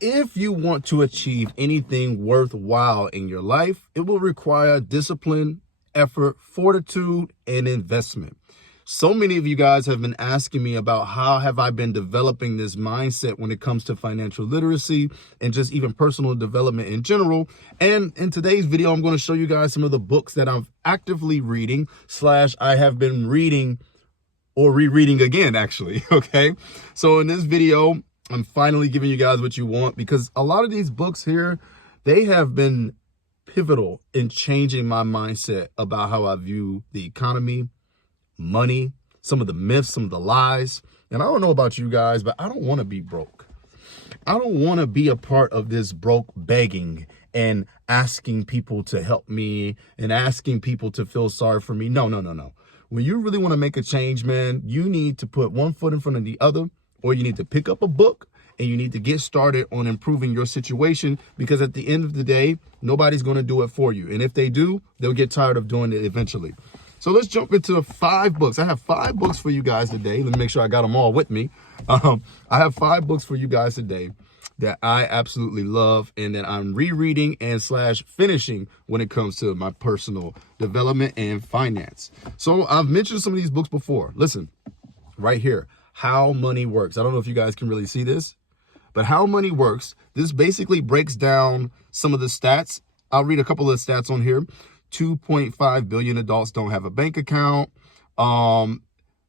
If you want to achieve anything worthwhile in your life, it will require discipline, effort, fortitude, and investment. So many of you guys have been asking me about how have I been developing this mindset when it comes to financial literacy and just even personal development in general. And in today's video, I'm going to show you guys some of the books that I'm actively reading / I have been reading or rereading again, actually. Okay. So in this video, I'm finally giving you guys what you want, because a lot of these books here, they have been pivotal in changing my mindset about how I view the economy, money, some of the myths, some of the lies. And I don't know about you guys, but I don't want to be broke. I don't want to be a part of this broke begging and asking people to help me and asking people to feel sorry for me. No. When you really want to make a change, man, you need to put one foot in front of the other, or you need to pick up a book and you need to get started on improving your situation, because at the end of the day, nobody's going to do it for you. And if they do, they'll get tired of doing it eventually. So let's jump into 5 books. I have 5 books for you guys today. Let me make sure I got them all with me. I have 5 books for you guys today that I absolutely love and that I'm rereading and / finishing when it comes to my personal development and finance. So I've mentioned some of these books before. Listen, right here, How Money Works. I don't know if you guys can really see this, but How Money Works, this basically breaks down some of the stats. I'll read a couple of the stats on here. 2.5 billion adults don't have a bank account.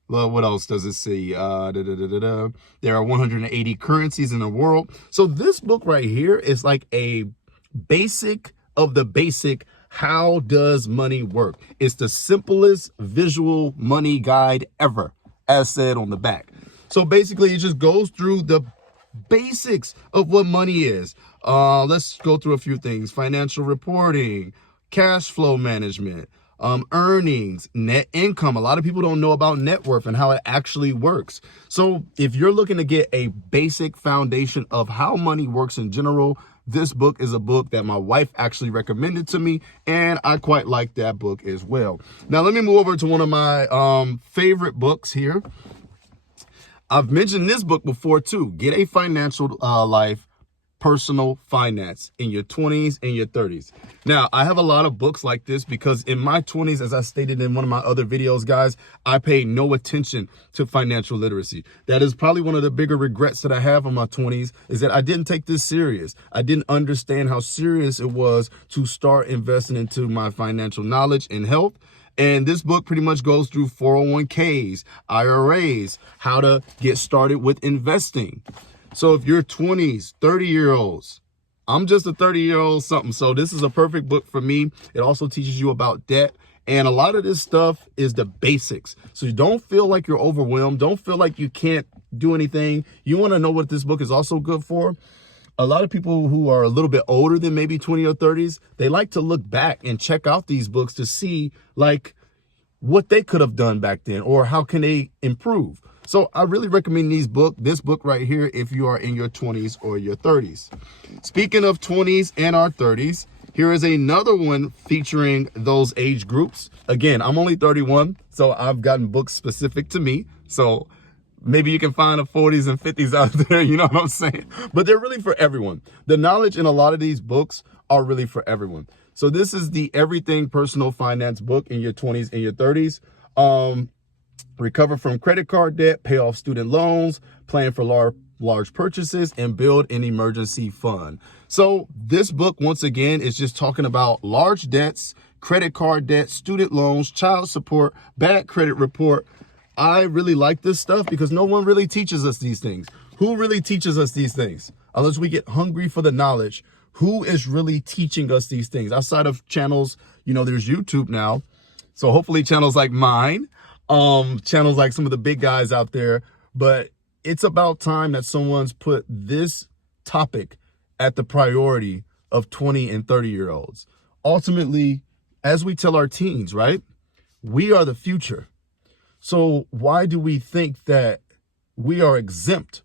Well, what else does it say? There are 180 currencies in the world. So this book right here is like a basic of the basic. How does money work? It's the simplest visual money guide ever, as said on the back. So basically, it just goes through the basics of what money is. Let's go through a few things: financial reporting, cash flow management, earnings, net income. A lot of people don't know about net worth and how it actually works. So if you're looking to get a basic foundation of how money works in general, this book is a book that my wife actually recommended to me, and I quite like that book as well. Now, let me move over to one of my favorite books here. I've mentioned this book before too. Get a Financial Life, Personal Finance in your 20s and your 30s. Now, I have a lot of books like this because in my 20s, as I stated in one of my other videos, guys, I paid no attention to financial literacy. That is probably one of the bigger regrets that I have in my 20s, is that I didn't take this serious. I didn't understand how serious it was to start investing into my financial knowledge and health. And this book pretty much goes through 401ks, IRAs, how to get started with investing. So if you're 20s, 30-year-olds, I'm just a 30-year-old something. So this is a perfect book for me. It also teaches you about debt. And a lot of this stuff is the basics. So you don't feel like you're overwhelmed. Don't feel like you can't do anything. You want to know what this book is also good for? A lot of people who are a little bit older than maybe 20 or 30s, they like to look back and check out these books to see like what they could have done back then or how can they improve. So I really recommend this book right here if you are in your 20s or your 30s. Speaking of 20s and our 30s, here is another one featuring those age groups. Again, I'm only 31, so I've gotten books specific to me. So maybe you can find the 40s and 50s out there, you know what I'm saying? But they're really for everyone. The knowledge in a lot of these books are really for everyone. So this is the Everything Personal Finance book in your 20s and your 30s. Recover from credit card debt, pay off student loans, plan for large purchases, and build an emergency fund. So this book, once again, is just talking about large debts, credit card debt, student loans, child support, bad credit report. I really like this stuff because no one really teaches us these things. Who really teaches us these things? Unless we get hungry for the knowledge, who is really teaching us these things? Outside of channels, there's YouTube now. So hopefully channels like mine, channels like some of the big guys out there, but it's about time that someone's put this topic at the priority of 20 and 30-year-olds. Ultimately, as we tell our teens, right? We are the future. So why do we think that we are exempt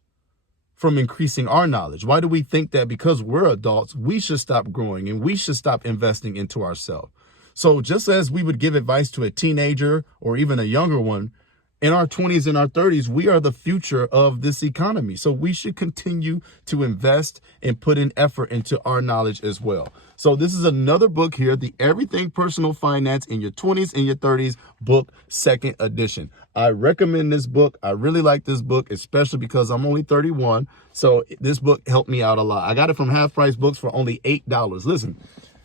from increasing our knowledge? Why do we think that because we're adults, we should stop growing and we should stop investing into ourselves? So just as we would give advice to a teenager or even a younger one, in our 20s and our 30s, we are the future of this economy. So we should continue to invest and put in effort into our knowledge as well. So this is another book here, the Everything Personal Finance in Your 20s and Your 30s book, second edition. I recommend this book. I really like this book, especially because I'm only 31. So this book helped me out a lot. I got it from Half Price Books for only $8. Listen,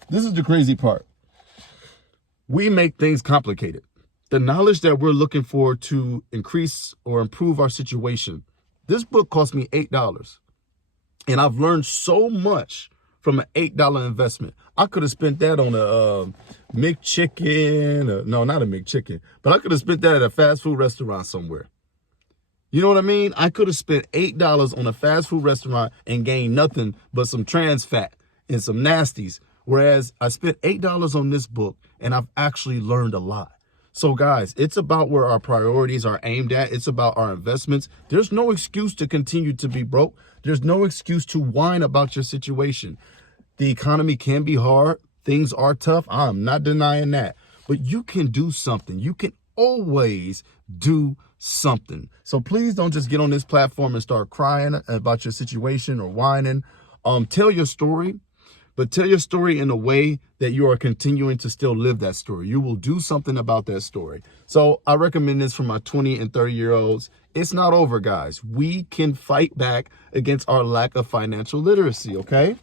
this is the crazy part. We make things complicated. The knowledge that we're looking for to increase or improve our situation, this book cost me $8. And I've learned so much from an $8 investment. I could have spent that on a McChicken. No, not a McChicken. But I could have spent that at a fast food restaurant somewhere. You know what I mean? I could have spent $8 on a fast food restaurant and gained nothing but some trans fat and some nasties. Whereas I spent $8 on this book and I've actually learned a lot. So guys, it's about where our priorities are aimed at. It's about our investments. There's no excuse to continue to be broke. There's no excuse to whine about your situation. The economy can be hard. Things are tough. I'm not denying that. But you can do something. You can always do something. So please don't just get on this platform and start crying about your situation or whining. Tell your story. But tell your story in a way that you are continuing to still live that story. You will do something about that story. So I recommend this for my 20 and 30-year-olds. It's not over, guys. We can fight back against our lack of financial literacy, okay?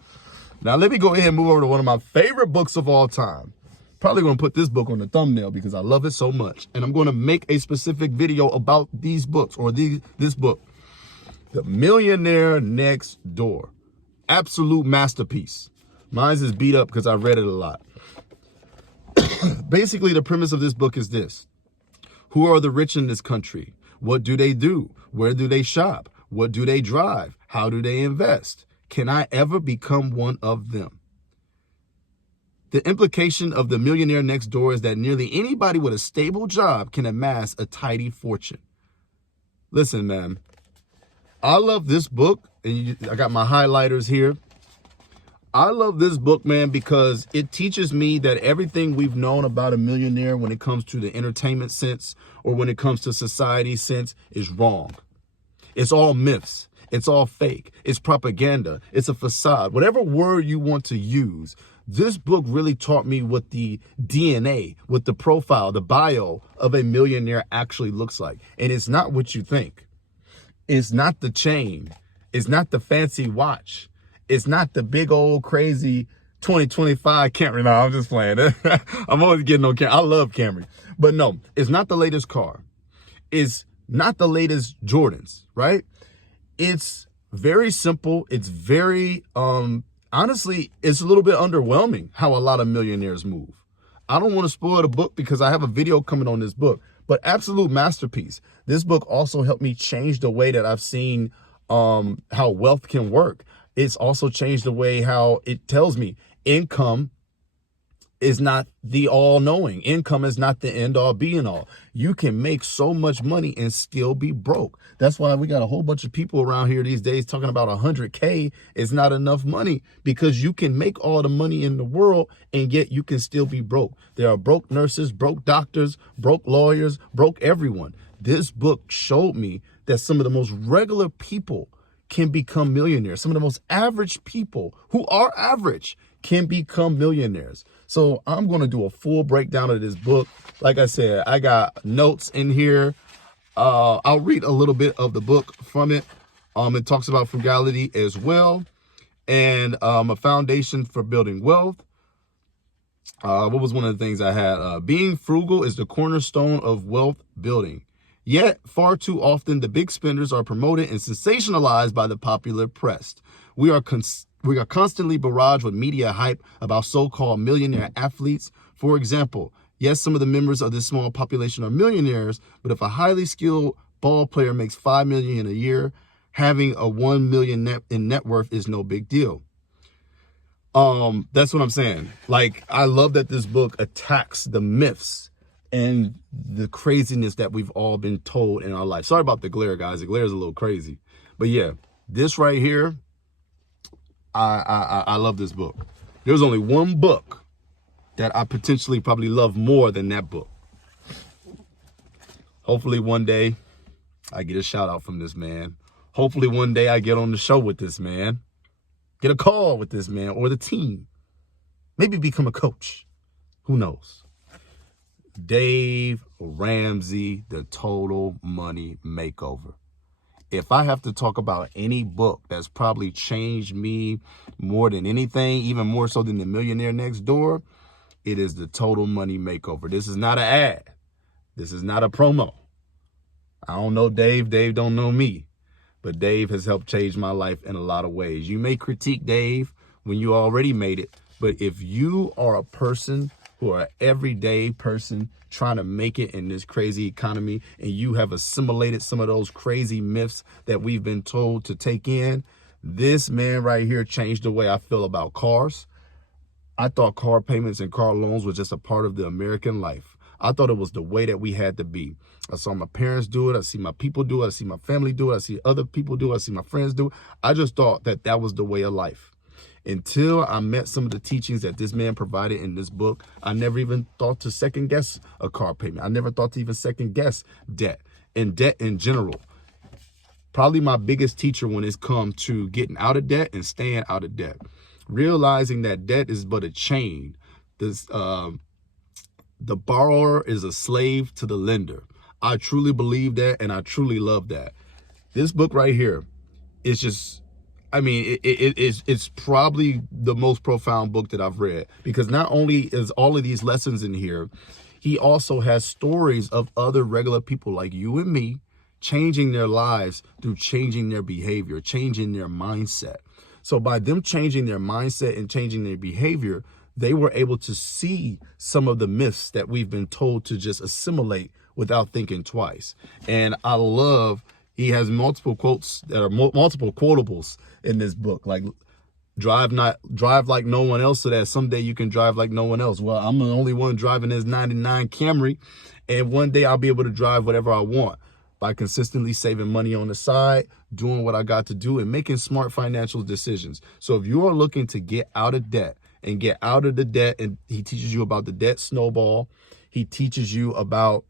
Now, let me go ahead and move over to one of my favorite books of all time. Probably going to put this book on the thumbnail because I love it so much. And I'm going to make a specific video about these books or this book. The Millionaire Next Door. Absolute masterpiece. Mine's is beat up because I read it a lot. Basically, the premise of this book is this. Who are the rich in this country? What do they do? Where do they shop? What do they drive? How do they invest? Can I ever become one of them? The implication of the Millionaire Next Door is that nearly anybody with a stable job can amass a tidy fortune. Listen, man, I love this book. And I got my highlighters here. I love this book, man, because it teaches me that everything we've known about a millionaire when it comes to the entertainment sense or when it comes to society sense is wrong. It's all myths. It's all fake. It's propaganda. It's a facade. Whatever word you want to use, this book really taught me what the DNA, what the profile, the bio of a millionaire actually looks like. And it's not what you think. It's not the chain. It's not the fancy watch. It's not the big old crazy 2025 Camry. No, I'm just playing. I'm always getting on Camry. I love Camry. But no, it's not the latest car. It's not the latest Jordans, right? It's very simple. It's very, honestly, it's a little bit underwhelming how a lot of millionaires move. I don't want to spoil the book because I have a video coming on this book, but absolute masterpiece. This book also helped me change the way that I've seen how wealth can work. It's also changed the way how it tells me income is not the all-knowing. Income is not the end-all, be-and-all. You can make so much money and still be broke. That's why we got a whole bunch of people around here these days talking about 100K is not enough money because you can make all the money in the world and yet you can still be broke. There are broke nurses, broke doctors, broke lawyers, broke everyone. This book showed me that some of the most regular people can become millionaires. Some of the most average people who are average can become millionaires. So I'm going to do a full breakdown of this book. Like I said, I got notes in here. I'll read a little bit of the book from it. It talks about frugality as well and a foundation for building wealth. What was one of the things I had? Being frugal is the cornerstone of wealth building. Yet, far too often, the big spenders are promoted and sensationalized by the popular press. We are constantly barraged with media hype about so-called millionaire athletes. For example, yes, some of the members of this small population are millionaires, but if a highly skilled ball player makes $5 million a year, having a $1 million in net worth is no big deal. That's what I'm saying. Like, I love that this book attacks the myths and the craziness that we've all been told in our life. Sorry about the glare, guys. The glare is a little crazy. But yeah, this right here, I love this book. There's only one book that I potentially probably love more than that book. Hopefully one day I get a shout out from this man. Hopefully one day I get on the show with this man, get a call with this man or the team, maybe become a coach. Who knows? Dave Ramsey, The Total Money Makeover. If I have to talk about any book that's probably changed me more than anything, even more so than The Millionaire Next Door, it is The Total Money Makeover. This is not an ad. This is not a promo. I don't know Dave. Dave don't know me. But Dave has helped change my life in a lot of ways. You may critique Dave when you already made it, but if you are a person who are an everyday person trying to make it in this crazy economy, and you have assimilated some of those crazy myths that we've been told to take in, this man right here changed the way I feel about cars. I thought car payments and car loans were just a part of the American life. I thought it was the way that we had to be. I saw my parents do it. I see my people do it. I see my family do it. I see other people do it. I see my friends do it. I just thought that that was the way of life. Until I met some of the teachings that this man provided in this book, I never even thought to second guess a car payment. I never thought to even second guess debt and debt in general. Probably my biggest teacher when it's come to getting out of debt and staying out of debt. Realizing that debt is but a chain. The borrower is a slave to the lender. I truly believe that, and I truly love that. This book right here is just, I mean, it's probably the most profound book that I've read, because not only is all of these lessons in here, he also has stories of other regular people like you and me changing their lives through changing their behavior, changing their mindset. So by them changing their mindset and changing their behavior, they were able to see some of the myths that we've been told to just assimilate without thinking twice. And I love, he has multiple quotes that are multiple quotables in this book, like drive like no one else so that someday you can drive like no one else. Well, I'm the only one driving this 99 Camry, and one day I'll be able to drive whatever I want by consistently saving money on the side, doing what I got to do, and making smart financial decisions. So if you are looking to get out of debt and get out of the debt, and he teaches you about the debt snowball, he teaches you about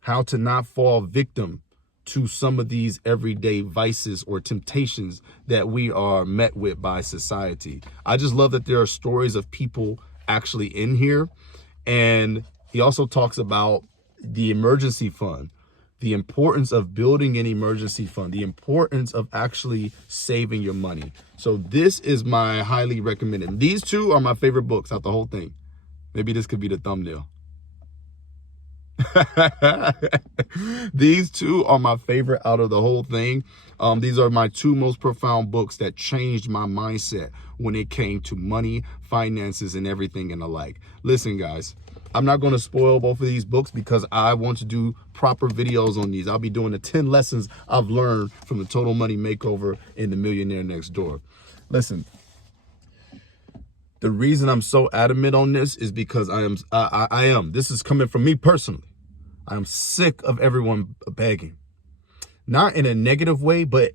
how to not fall victim to some of these everyday vices or temptations that we are met with by society. I just love that there are stories of people actually in here. And he also talks about the emergency fund, the importance of building an emergency fund, the importance of actually saving your money. So this is my highly recommended. These two are my favorite books out the whole thing. Maybe this could be the thumbnail. These two are my favorite out of the whole thing. These are my two most profound books that changed my mindset when it came to money, finances, and everything and the like. Listen, guys, I'm not going to spoil both of these books because I want to do proper videos on these. I'll be doing the 10 lessons I've learned from the Total Money Makeover and the Millionaire Next Door. Listen, the reason I'm so adamant on this is because I am. This is coming from me personally. I am sick of everyone begging. Not in a negative way, but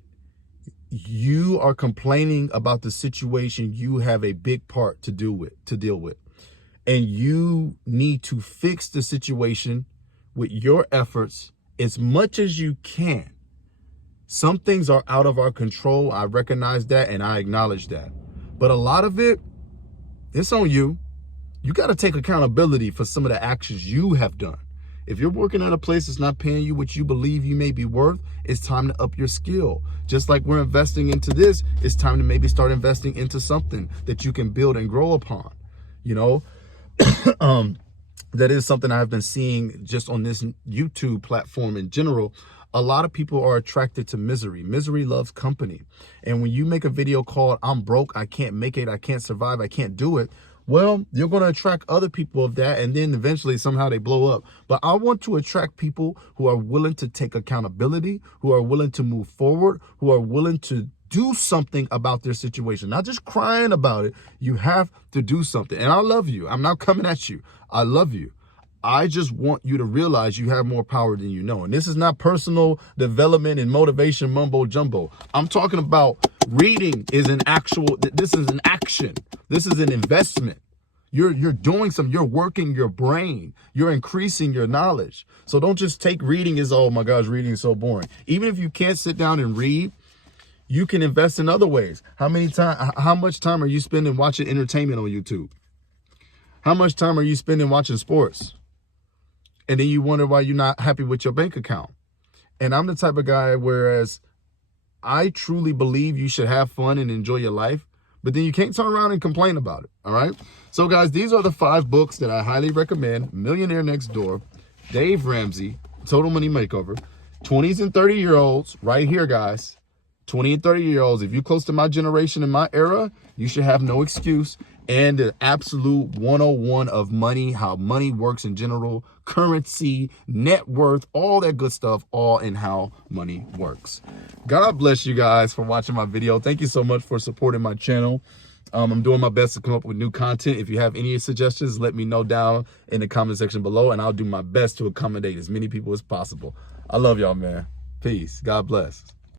you are complaining about the situation you have a big part to deal with. And you need to fix the situation with your efforts as much as you can. Some things are out of our control. I recognize that and I acknowledge that. But a lot of it, it's on you. You got to take accountability for some of the actions you have done. If you're working at a place that's not paying you what you believe you may be worth, it's time to up your skill. Just like we're investing into this, it's time to maybe start investing into something that you can build and grow upon. You know, that is something I've been seeing just on this YouTube platform in general. A lot of people are attracted to misery. Misery loves company. And when you make a video called "I'm broke, I can't make it, I can't survive, I can't do it," well, you're going to attract other people of that, and then eventually somehow they blow up. But I want to attract people who are willing to take accountability, who are willing to move forward, who are willing to do something about their situation, not just crying about it. You have to do something. And I love you. I'm not coming at you. I love you. I just want you to realize you have more power than you know. And this is not personal development and motivation mumbo jumbo. I'm talking about reading is an actual, this is an action. This is an investment. You're doing some, you're working your brain. You're increasing your knowledge. So don't just take reading as, oh my gosh, reading is so boring. Even if you can't sit down and read, you can invest in other ways. How much time are you spending watching entertainment on YouTube? How much time are you spending watching sports? And then you wonder why you're not happy with your bank account. And I'm the type of guy, whereas I truly believe you should have fun and enjoy your life, but then you can't turn around and complain about it. All right. So guys, these are the 5 books that I highly recommend. Millionaire Next Door, Dave Ramsey, Total Money Makeover, 20s and 30-year-olds right here, guys. 20 and 30-year-olds. If you're close to my generation and my era, you should have no excuse. And the absolute 101 of money, how money works in general, currency, net worth, all that good stuff, all in how money works. God bless you guys for watching my video. Thank you so much for supporting my channel. I'm doing my best to come up with new content. If you have any suggestions, let me know down in the comment section below, and I'll do my best to accommodate as many people as possible. I love y'all, man. Peace. God bless.